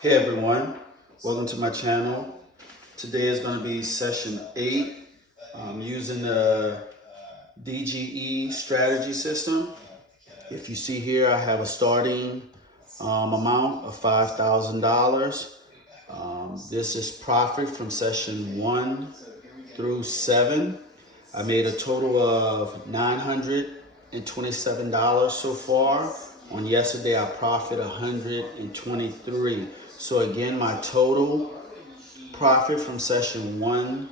Hey everyone, welcome to my channel. Today is going to be session 8. I'm using the DGE strategy system. If you see here, I have a starting amount of $5,000. This is profit from session 1 through 7. I made a total of $927 so far. On yesterday, I profit $123. So again, my total profit from session 1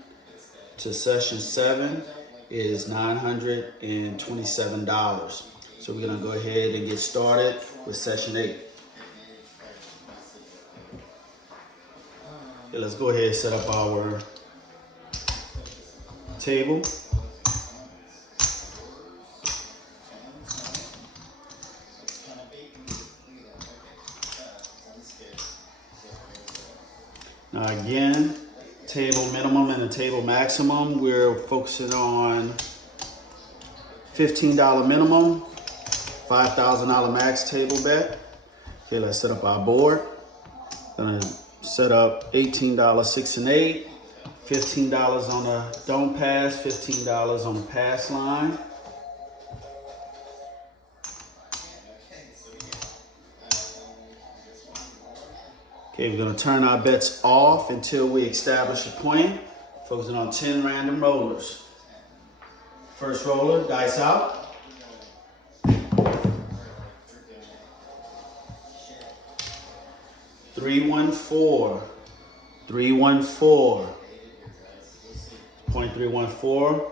to session 7 is $927. So we're gonna go ahead and get started with session 8. Okay, let's go ahead and set up our table. Now again, table minimum and the table maximum, we're focusing on $15 minimum, $5,000 max table bet. Okay, let's set up our board. Gonna set up $18 6 and 8, $15 on the don't pass, $15 on the pass line. Okay, we're gonna turn our bets off until we establish a point, focusing on 10 random rollers. First roller, dice out. $314, $314, point 314,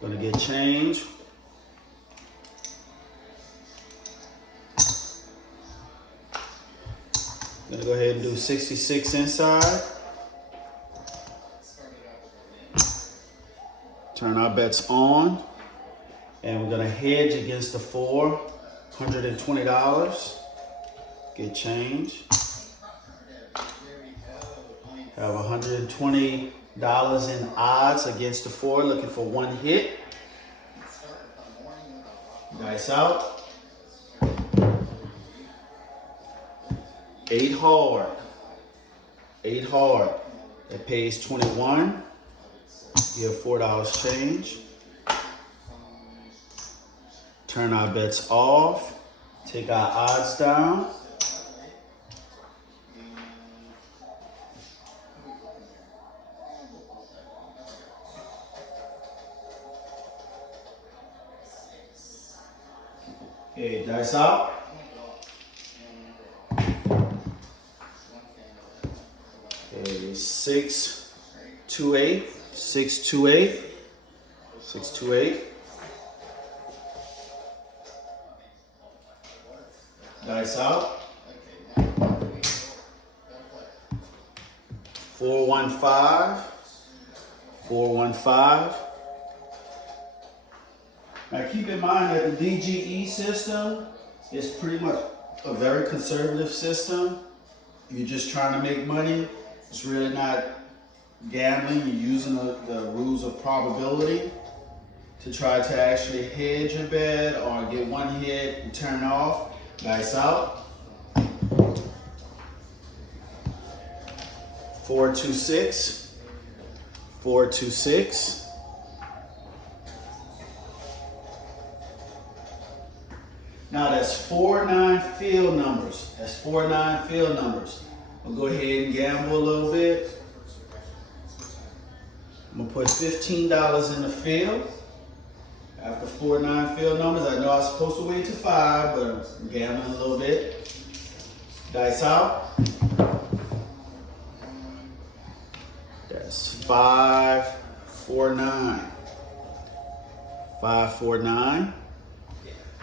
gonna get change. Gonna go ahead and do 66 inside. Turn our bets on. And we're gonna hedge against the 4, $120. Get change. Have $120 in odds against the 4, looking for one hit. Dice out. 8 hard. 8 hard. That pays 21. Give $4 change. Turn our bets off. Take our odds down. Okay, dice out. Okay, 6, 2, 8, 6, 2, 8, 6, 2, 8. Dice out. 415, 415. Now keep in mind that the DGE system is pretty much a very conservative system. You're just trying to make money. It's really not gambling. You're using the rules of probability to try to actually hedge your bet or get one hit and turn off. Dice out. 426, 426. Now that's 4 9 field numbers. That's 4 9 field numbers. We'll go ahead and gamble a little bit. I'm gonna put $15 in the field. After 4 9 field numbers, I know I'm supposed to wait to 5, but I'm gambling a little bit. Dice out. That's 5 4 9. 5 4 9.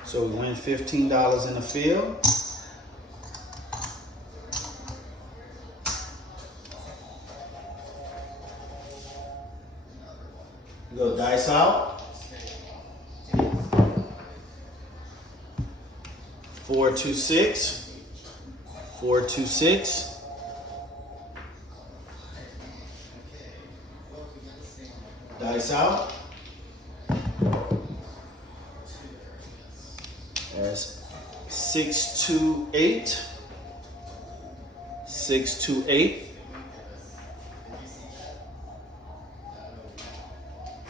So we win $15 in the field. We go dice out. 426, 426. Dice out. That's 628, 628.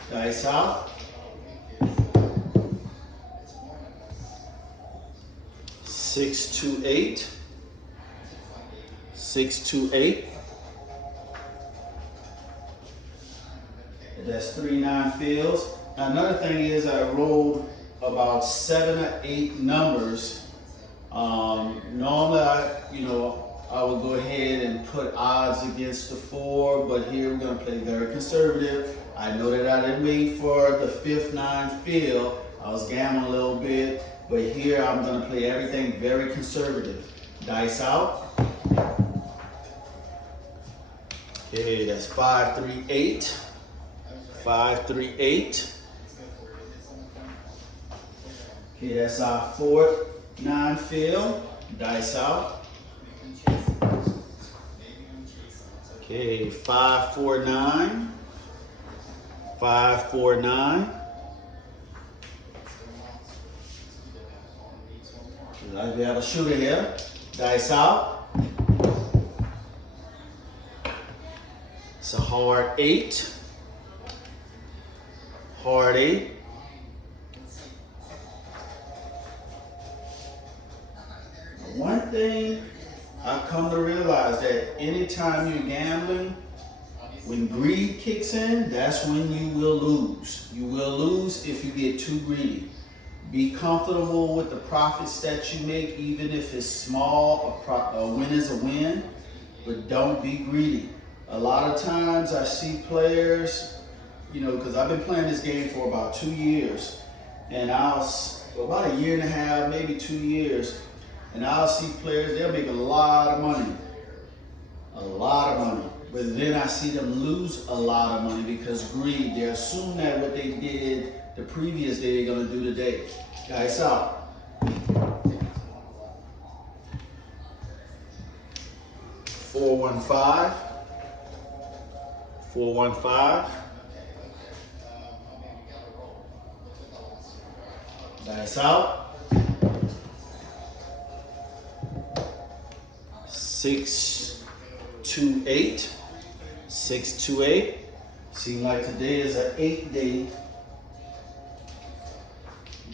Dice out. 628. 628. That's 3-9 fields. Now another thing is I rolled about 7 or 8 numbers. Normally I would go ahead and put odds against the 4, but here we're gonna play very conservative. I know that I didn't wait for the 5th 9 field. I was gambling a little bit, but here I'm gonna play everything very conservative. Dice out. Okay, that's 538. 538. Okay, that's our 4th 9 field. Dice out. Okay, 549. 549. Like we have a shooter here. Dice out. It's a hard 8. Hard 8. One thing I've come to realize that anytime you're gambling, when greed kicks in, that's when you will lose. You will lose if you get too greedy. Be comfortable with the profits that you make, even if it's small. A win is a win, but don't be greedy. A lot of times I see players, because I've been playing this game for about 2 years, and about a year and a half, maybe 2 years, and I'll see players, they'll make a lot of money. A lot of money. But then I see them lose a lot of money because greed. They assume that what they did the previous day, they're going to do today. Dice out. 415. 415. Dice out. 628. 628. Seems like today is an 8 day.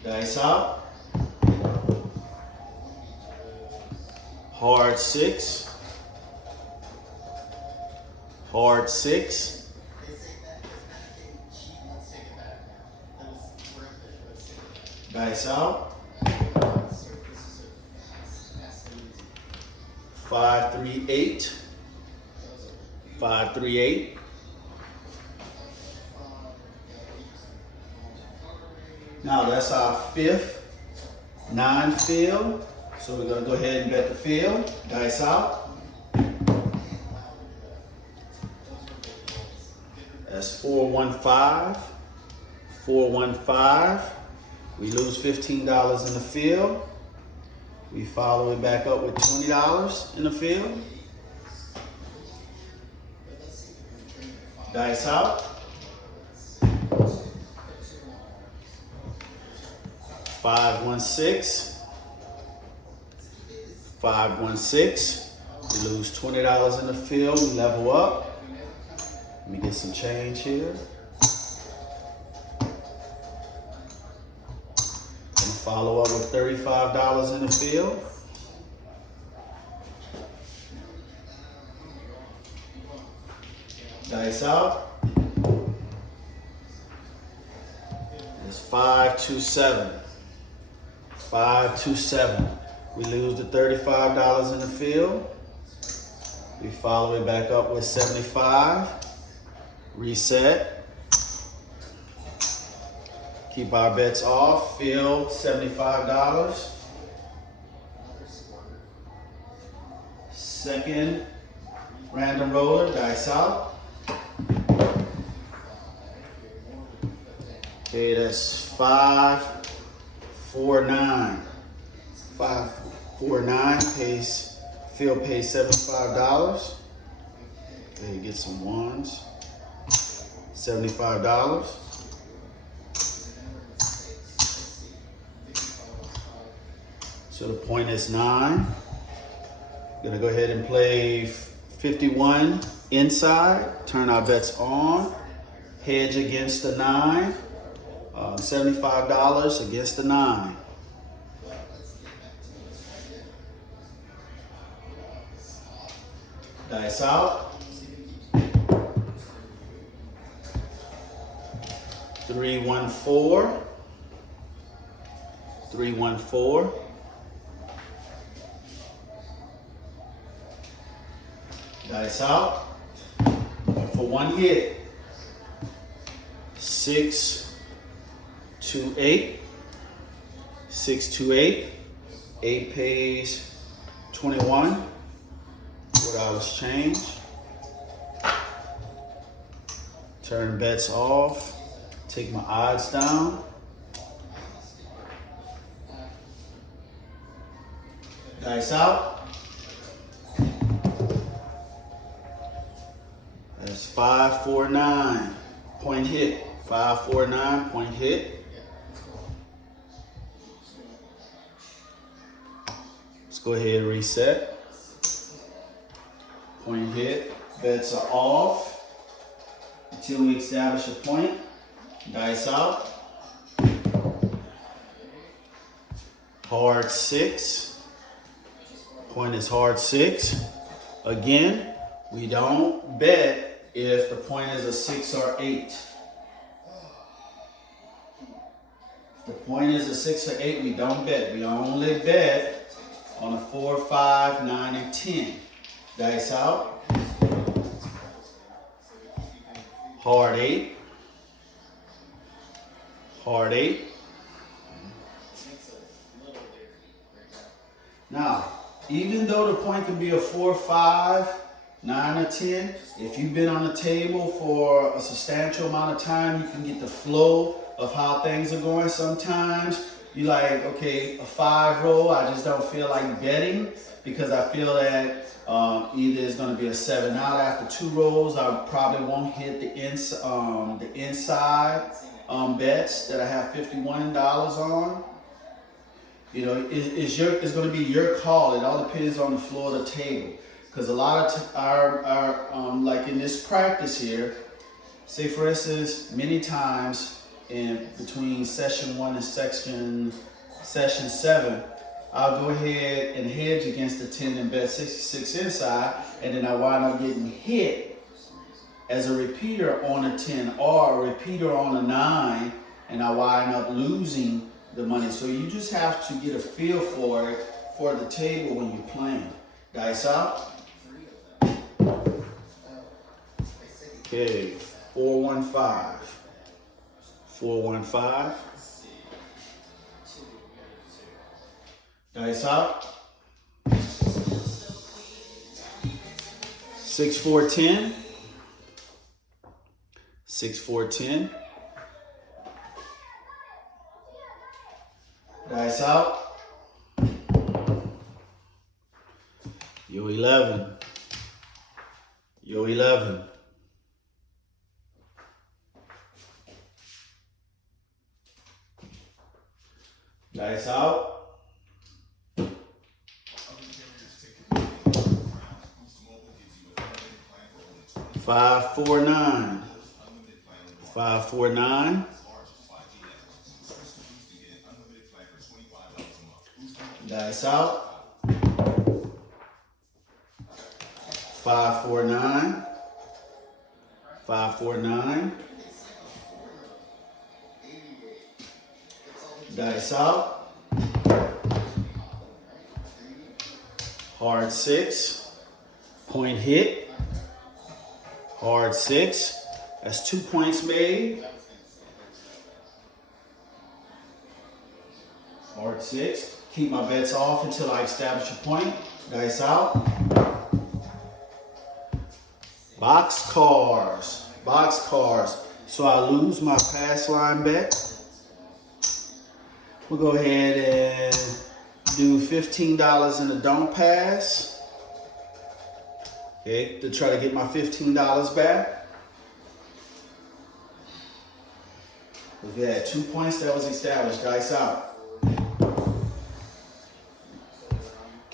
Dice out. Hard 6. Hard 6. Dice out. 538. 538. Now that's our 5th 9 field. So we're going to go ahead and bet the field. Dice out. That's 415. 415. We lose $15 in the field. We follow it back up with $20 in the field. Dice out. 516. 516. We lose $20 in the field. We level up. Let me get some change here. And follow up with $35 in the field. Dice out. It's 527. 527. We lose the $35 in the field. We follow it back up with 75. Reset. Keep our bets off. Field $75. Second random roller. Dice out. Okay, that's 549. 549 field pays $75. Okay, get some ones. $75. So the point is 9. Gonna go ahead and play 51 inside, turn our bets on, hedge against the 9, $75 against the 9. Dice out. 314. 314. Dice out. For one hit. 628. 628. 8 pays 21. $4 change. Turn bets off. Take my odds down. Dice out. That's 549. Point hit. 549 point hit. Let's go ahead and reset. Point hit. Bets are off until we establish a point. Dice out. Hard 6. Point is hard 6. Again, we don't bet if the point is a 6 or 8. If the point is a 6 or 8, we don't bet. We only bet on a 4, 5, 9, and 10. Dice out. Hard 8. Hard 8. Now, even though the point can be a 4, 5, 9, or 10, if you've been on the table for a substantial amount of time, you can get the flow of how things are going. Sometimes you like, okay, a 5 roll, I just don't feel like betting because I feel that either it's going to be a 7 out after 2 rolls. I probably won't hit the inside bets that I have $51 on. You know, it's going to be your call. It all depends on the floor of the table. Because a lot of our like in this practice here, say for instance, many times in between session 1 and session 7, I'll go ahead and hedge against the 10 and bet 66 inside, and then I wind up getting hit as a repeater on a 10 or a repeater on a 9, and I wind up losing the money. So you just have to get a feel for it for the table when you're playing. Dice out. Okay, 415. 415. Dice out. 6, 4, 10. 6, 4, 10. Dice out. Yo 11. Yo 11. Dice out. 5, 4, 9. 5, 4, 9. Dice out. 5, 4, 9. 5, 4, 9. Dice out. Hard 6. Point hit. Hard 6. That's 2 points made. Hard 6. Keep my bets off until I establish a point. Dice out. Box cars. Box cars. So I lose my pass line bet. We'll go ahead and do $15 in the don't pass. Okay, to try to get my $15 back. We had 2 points that was established. Dice out.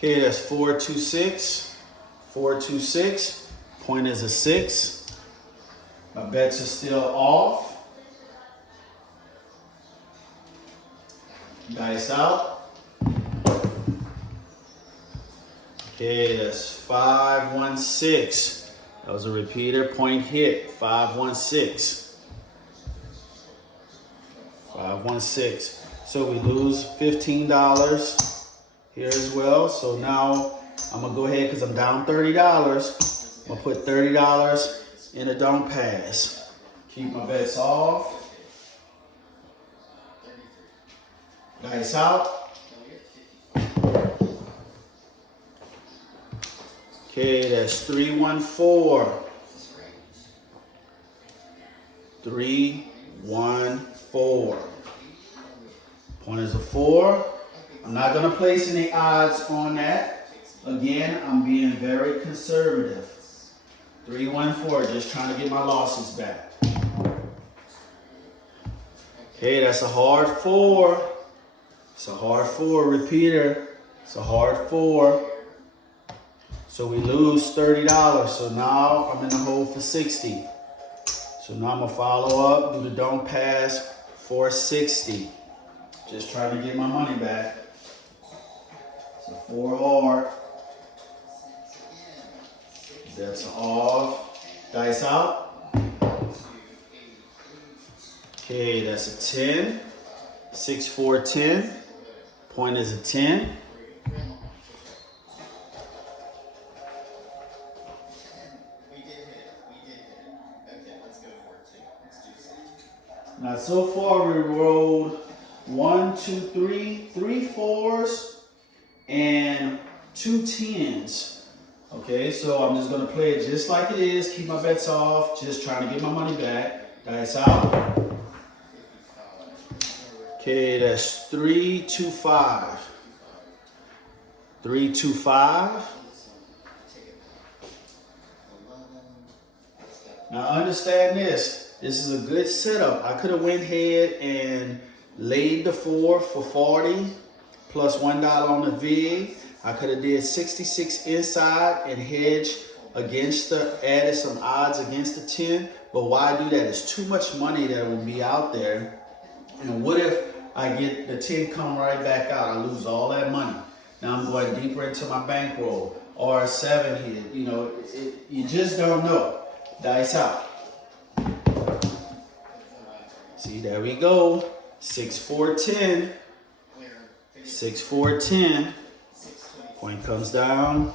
Okay, that's 426. 426. Point is a 6. My bets are still off. Dice out. Okay, that's 516. That was a repeater. Point hit. 516. 516. So we lose $15 here as well. So now I'm gonna go ahead because I'm down $30. I'm gonna put $30 in a don't pass. Keep my bets off. Dice out. Okay, that's 314. 314. Point is a 4. I'm not going to place any odds on that. Again, I'm being very conservative. 314, just trying to get my losses back. Okay, that's a hard 4. It's a hard 4, repeater. It's a hard 4. So we lose $30. So now I'm in the hole for 60. So now I'm gonna follow up, do the don't pass for 60. Just trying to get my money back. So 4 hard. That's off. Dice out. Okay, that's a 10. 6, 4, 10. Point is a 10. Now so far we rolled 1, 2, 3, 3 4s and 2 10s. Okay, so I'm just gonna play it just like it is, keep my bets off, just trying to get my money back. Dice out. Okay, that's 3, 2, 5. 3, 2, 5. Now understand this. This is a good setup. I could have went ahead and laid the 4 for 40 plus $1 on the VIG. I could have did 66 inside and hedged against added some odds against the 10. But why do that? It's too much money that will be out there. And what if I get the 10 come right back out? I lose all that money. Now I'm going deeper into my bankroll or a 7 hit. You know, you just don't know. Dice out. See, there we go. 6, 4, 10. 6, 4, 10. Point comes down.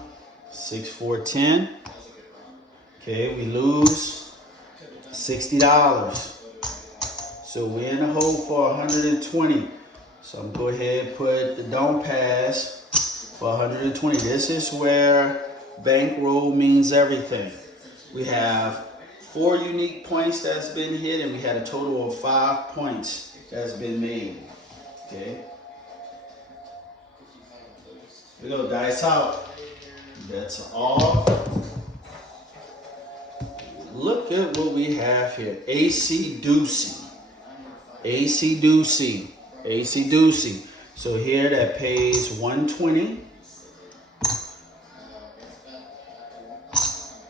6, 4, 10. Okay, we lose $60. So we're in the hole for 120. So I'm going to go ahead and put the don't pass for 120. This is where bankroll means everything. We have 4 unique points that's been hit, and we had a total of 5 points that's been made. Okay. We go, dice out. That's off. Look at what we have here. AC Doocy. AC Doocy. AC Doocy. So here that pays 120.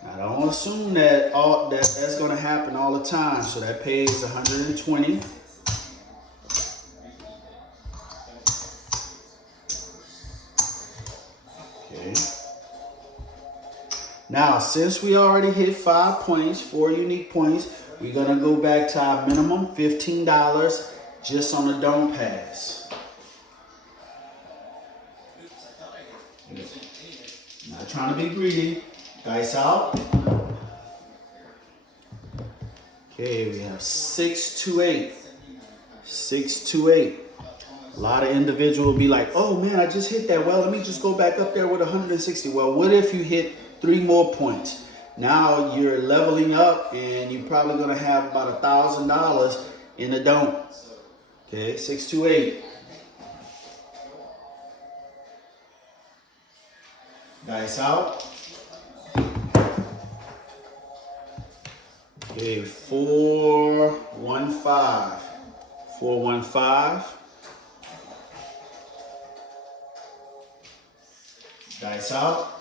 I don't assume that that's going to happen all the time. So that pays 120. Okay. Now, since we already hit 5 points, 4 unique points, we're going to go back to our minimum $15 just on the don't pass. Not trying to be greedy. Dice out. Okay, we have 6, 2, 8. 6, 2, 8. A lot of individuals will be like, oh man, I just hit that. Well, let me just go back up there with 160. Well, what if you hit 3 more points? Now you're leveling up and you're probably going to have about $1,000 in the don't. Okay, 6, 2, 8. Dice out. Okay, 4, 1, 5. 4, 1, 5. Dice out.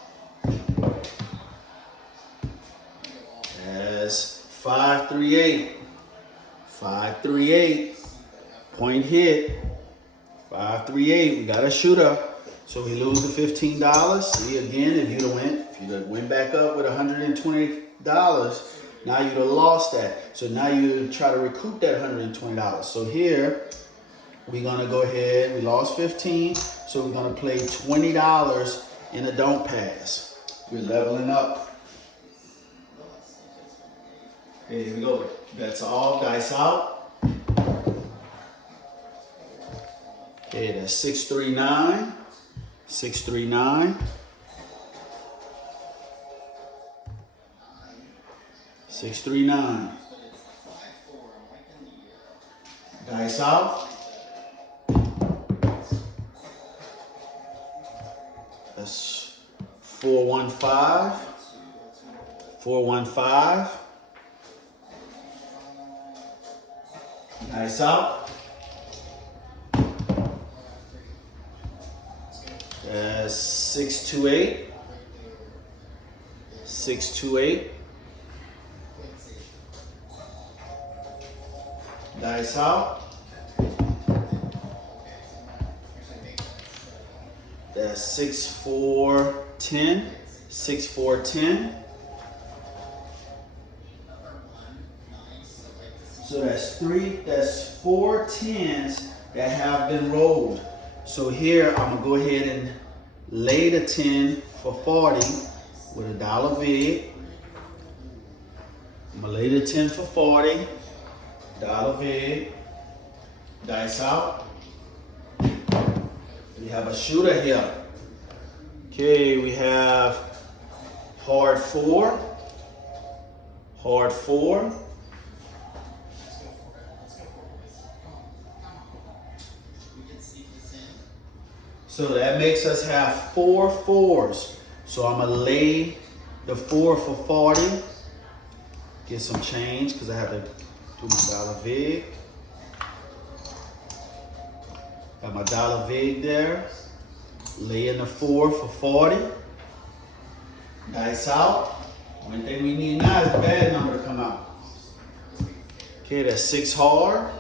That's 538. 538. Point hit. 538. We got a shooter. So we lose the $15. See, again, if you'd have went back up with $120, now you'd have lost that. So now you try to recoup that $120. So here, we're gonna go ahead, we lost 15, so we're gonna play $20 in a don't pass. We're leveling up. Here we go. That's all, dice out. Okay, that's 639. 639. 639. Dice out. That's 415. 415. Dice out. That's 628. 628. Dice out. That's 6410. 6410. So that's four tens that have been rolled. So here I'm gonna go ahead and lay the 10 for 40 with a dollar vig. I'm gonna lay the 10 for 40, dollar vig, dice out. We have a shooter here. Okay, we have hard 4, hard 4. So that makes us have 4 4s. So I'm gonna lay the 4 for 40. Get some change because I have to do my dollar vig. Got my dollar vig there. Lay in the 4 for 40. Dice out. Only thing we need now is the bad number to come out. Okay, that's 6 hard.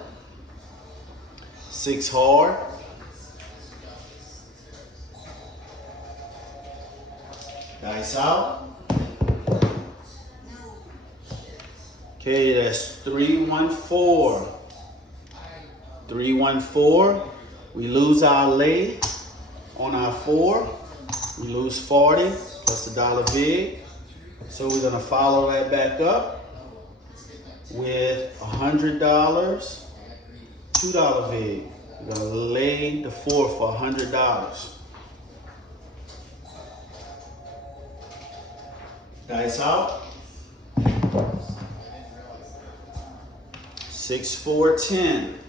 6 hard. Dice out. Okay, that's 314. 314. We lose our lay on our 4. We lose 40 plus the dollar vig. So we're gonna follow that back up with $100, $2 vig. We're gonna lay the 4 for $100. Dice out. 6 4 10.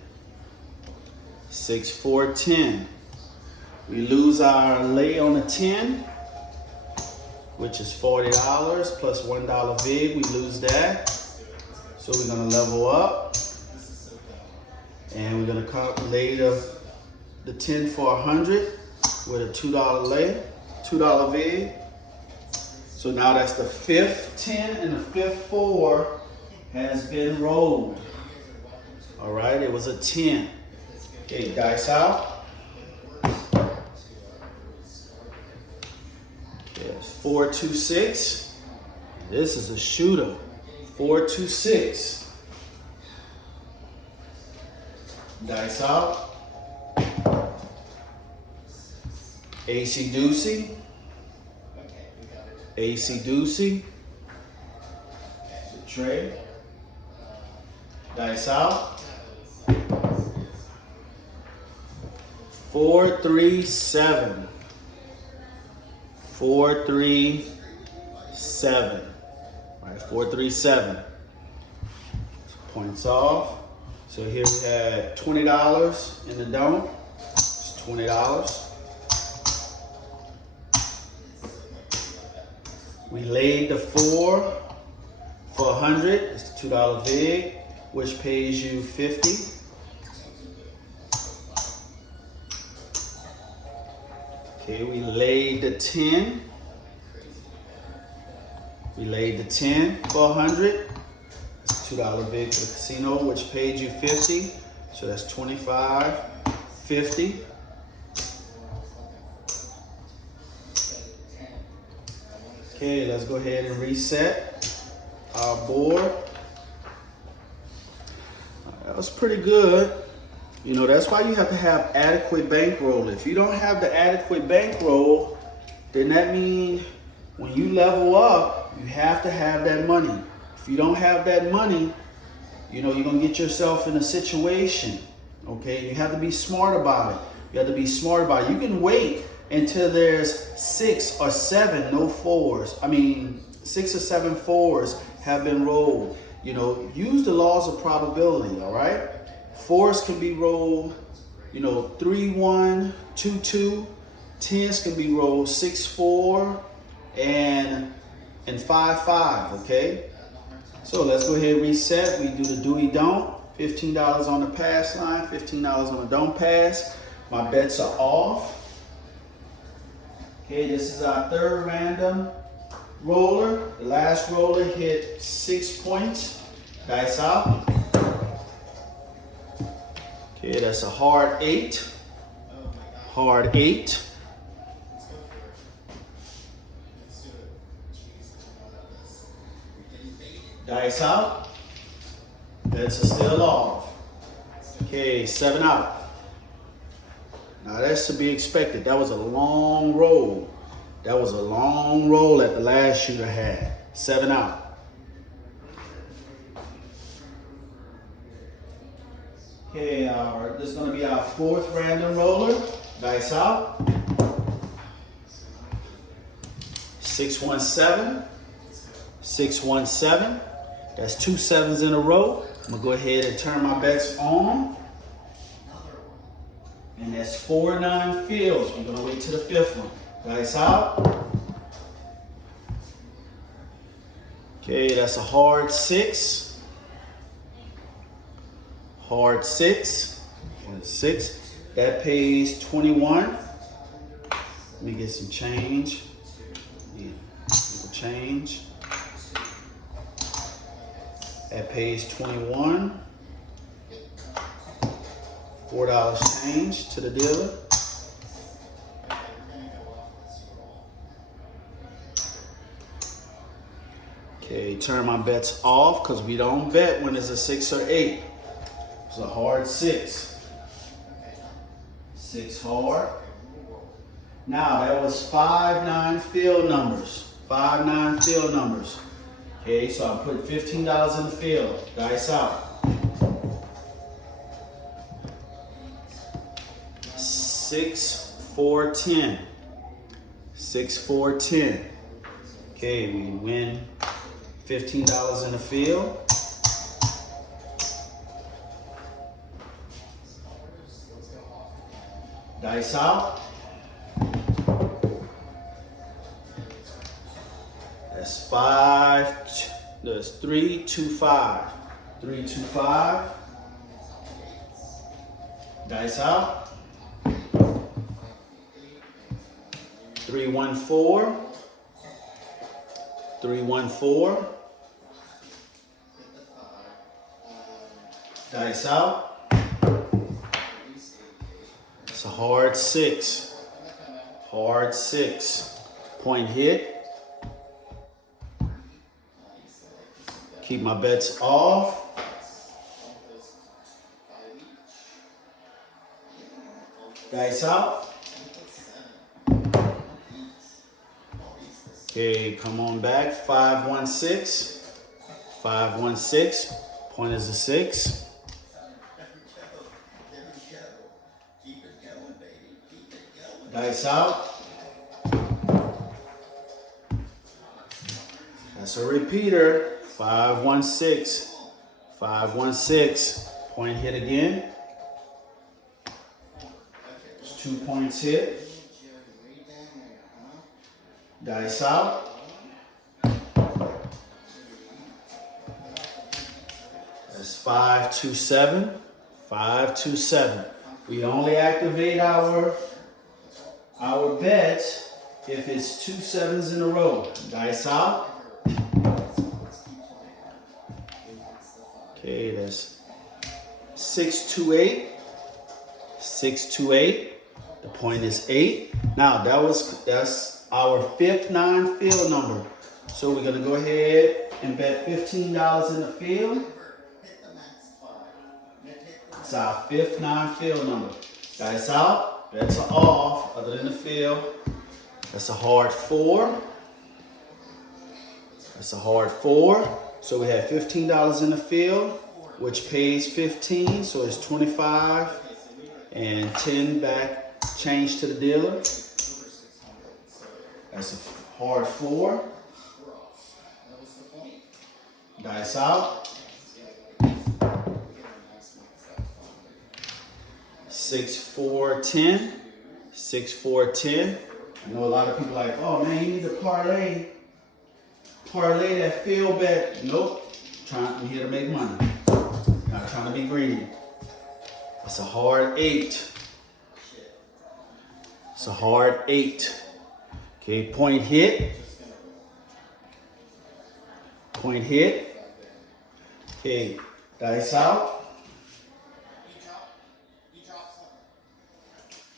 6 4 10. We lose our lay on the 10, which is $40 plus $1 vig. We lose that. So we're gonna level up, and we're gonna lay the 10 for 100 with a $2 lay, $2 vig. So now that's the 5th 10 and the 5th 4 has been rolled. All right, it was a 10. Okay, dice out. Yes, 426. This is a shooter. 426. Dice out. AC Doocy. AC Doocy. Trade. Dice out. 437. 437. All right, 437. Points off. So here we had $20 in the dome. It's $20. We laid the 4 for 100. It's the $2 vig, which pays you 50. Okay, we laid the 10. We laid the 10 for 100. That's a $2 bid for the casino, which paid you 50. So that's 25, 50. Okay, let's go ahead and reset our board. That was pretty good. You know, that's why you have to have adequate bankroll. If you don't have the adequate bankroll, then that means when you level up, you have to have that money. If you don't have that money, you know, you're going to get yourself in a situation, okay? You have to be smart about it. You have to be smart about it. You can wait until there's 6 or 7 no fours. 6 or 7 fours have been rolled. You know, use the laws of probability, all right? Fours can be rolled, you know, 3-1, 2-2. Tens can be rolled 6-4 and 5-5, okay? So let's go ahead and reset. We do the do don't. $15 on the pass line, $15 on the don't pass. My bets are off. Okay, this is our third random roller. The last roller hit 6 points. Dice out. Okay, that's a hard 8. Hard 8. Dice out. That's a still off. Okay, 7 out. Now that's to be expected. That was a long roll. That was a long roll that the last shooter had. 7 out. Okay, this is going to be our fourth random roller. Dice out. 617. 617. That's 2 7s in a row. I'm going to go ahead and turn my bets on. And that's 4-9 fields. We're going to wait till the 5th one. Dice out. Okay, that's a hard 6. Hard 6. 6. That pays 21. Let me get some change. Yeah, change. That pays 21. $4 change to the dealer. Okay, turn my bets off because we don't bet when it's a 6 or 8. It's a hard 6. 6 hard. Now that was 5-9 field numbers. 5-9 field numbers. Okay, so I put $15 in the field. Dice out. 6, 4, 10. 6, 4, 10. Okay, we win $15 in the field. Dice out. That's 5. That's 3, 2, 5. 3, 2, 5. Dice out. 3, 1, 4. 3, 1, 4. Dice out. It's a hard 6. Hard 6. Point hit. Keep my bets off. Dice out. Okay, come on back. 5, 1, 6. 5, 1, 6. Point is a 6. Dice out. That's a repeater. 5, 1, 6. 5, 1, 6. Point hit again. It's 2 points hit. Dice out. That's 5, 2, 7. 5, 2, 7. We only activate our our bet, if it's 2 sevens in a row, dice out. Okay, that's 628. 628. The point is 8. Now that's our 5th 9 field number. So we're gonna go ahead and bet $15 in the field. It's our 5th 9 field number. Dice out. Bets are off. Other than the field. That's a hard 4. That's a hard 4. So we have $15 in the field, which pays 15. So it's 25 and 10 back. Change to the dealer. That's a hard 4. Dice out. 6, 4, 10. 6, 4, 10. I know a lot of people are like, oh man, you need to parlay that field bet. Nope. I'm here to make money. Not trying to be greedy. It's a hard 8. It's a hard 8. Okay, point hit. Point hit. Okay, dice out.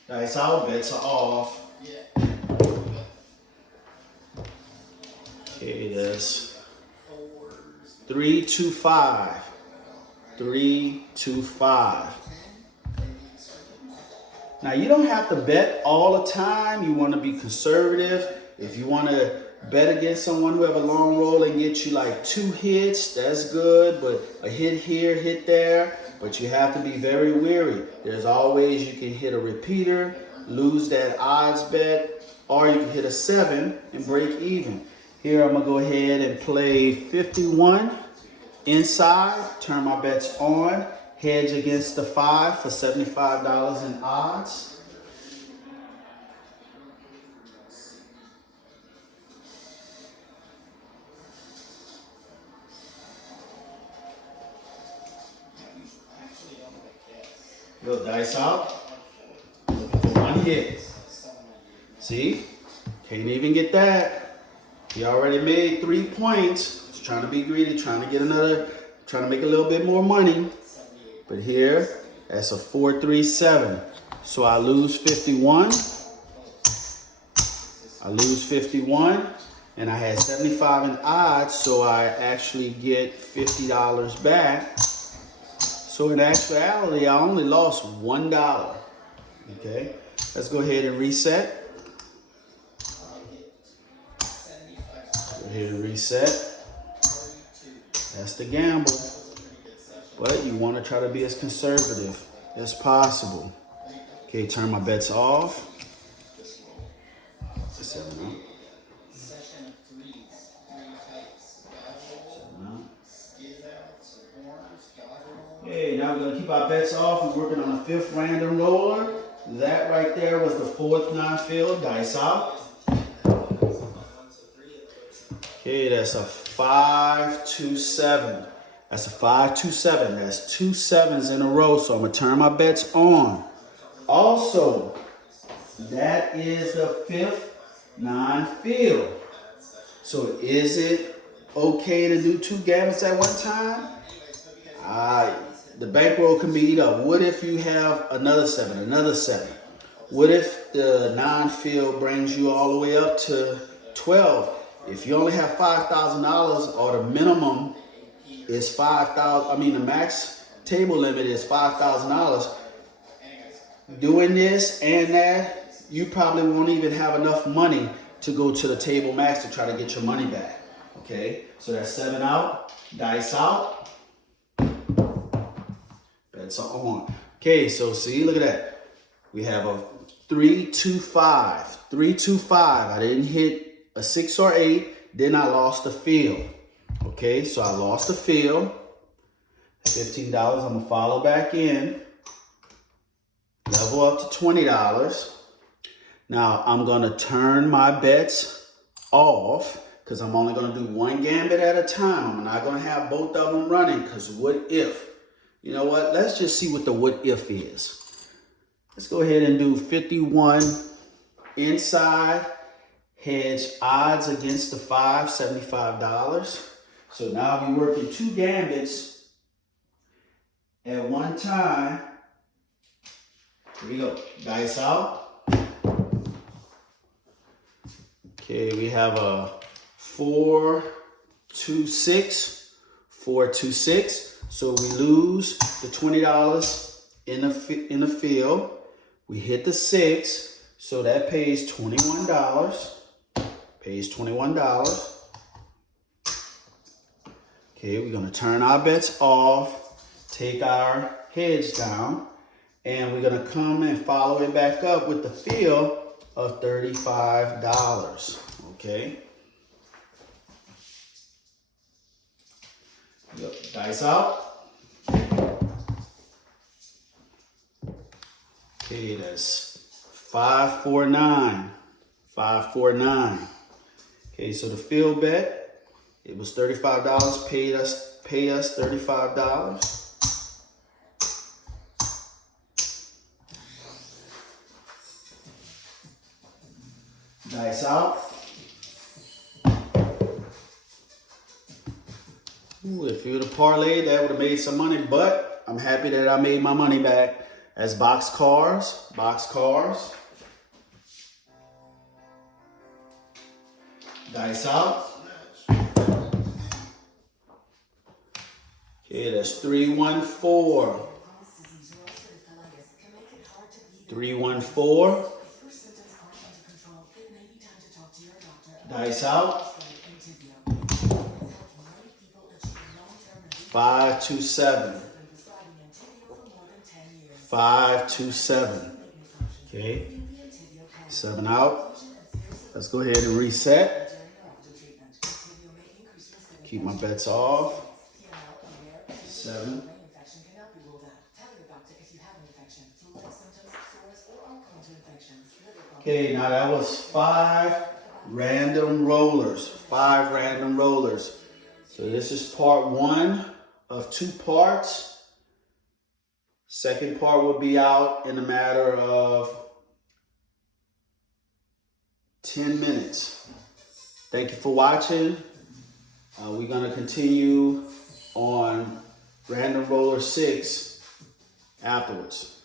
Dice out, bets are off. Okay, that's 3, 2, 5. 3, 2, 5. Now, you don't have to bet all the time. You want to be conservative. If you want to bet against someone who have a long roll and get you like 2 hits, that's good. But a hit here, hit there. But you have to be very wary. There's always, you can hit a repeater, lose that odds bet, or you can hit a 7 and break even. Here, I'm going to go ahead and play 51 inside, turn my bets on. Hedge against the 5 for $75 in odds. Go dice out. Looking for 1 hit. See? Can't even get that. He already made 3 points. He's trying to be greedy, trying to get another, trying to make a little bit more money. But here, that's a 4, 3, 7. So I lose 51. I lose 51. And I had 75 in odds, so I actually get $50 back. So in actuality, I only lost $1. Okay, let's go ahead and reset. Go ahead and reset. That's the gamble. But you want to try to be as conservative as possible. Okay, turn my bets off. 7 out. 7 out. Okay, now we're going to keep our bets off. We're working on a 5th random roller. That right there was the 4th 9 field. Dice out. Okay, that's a 5, 2, 7. That's a 5, 2, 7. That's 2 sevens in a row. So I'm going to turn my bets on. Also, that is the 5th 9 field. So is it okay to do 2 gambits at one time? The bankroll can be eat up. What if you have another 7, another 7? What if the 9 field brings you all the way up to 12? If you only have $5,000 or the minimum is $5,000, the max table limit is $5,000. Doing this and that, you probably won't even have enough money to go to the table max to try to get your money back. Okay, so that's 7 out, dice out. Bets are on. Okay, so see, look at that. We have a 3, 2, 5. 3, 2, 5. I didn't hit a 6 or 8. Then I lost the field. Okay, so I lost the field. $15. I'm going to follow back in. Level up to $20. Now, I'm going to turn my bets off because I'm only going to do 1 gambit at a time. I'm not going to have both of them running because what if? You know what? Let's just see what the what if is. Let's go ahead and do 51 inside hedge odds against the 5, $75. So now we're working 2 gambits at one time. Here we go. Dice out. Okay, we have a 4, 2, 6, 4, 2, 6. So we lose the $20 in the field. We hit the 6, so that pays $21. Pays $21. Okay, we're gonna turn our bets off, take our hedge down, and we're gonna come and follow it back up with the field of $35. Okay. Dice out. Okay, that's 5, 4, 9. 5, 4, 9. Okay, so the field bet, it was $35, pay us $35. Dice out. Ooh, if you would have parlayed, that would have made some money, but I'm happy that I made my money back. As box cars. Dice out. Okay, that's 3, 1, 4. 3, 1, 4. Dice out. 5, 2, 7. 5, 2, 7. Okay. 7 out. Let's go ahead and reset. Keep my bets off. 7. Okay, now that was 5 random rollers. 5 random rollers. So this is part 1 of 2 parts. Second part will be out in a matter of 10 minutes. Thank you for watching. We're going to continue on Random Roller 6 afterwards.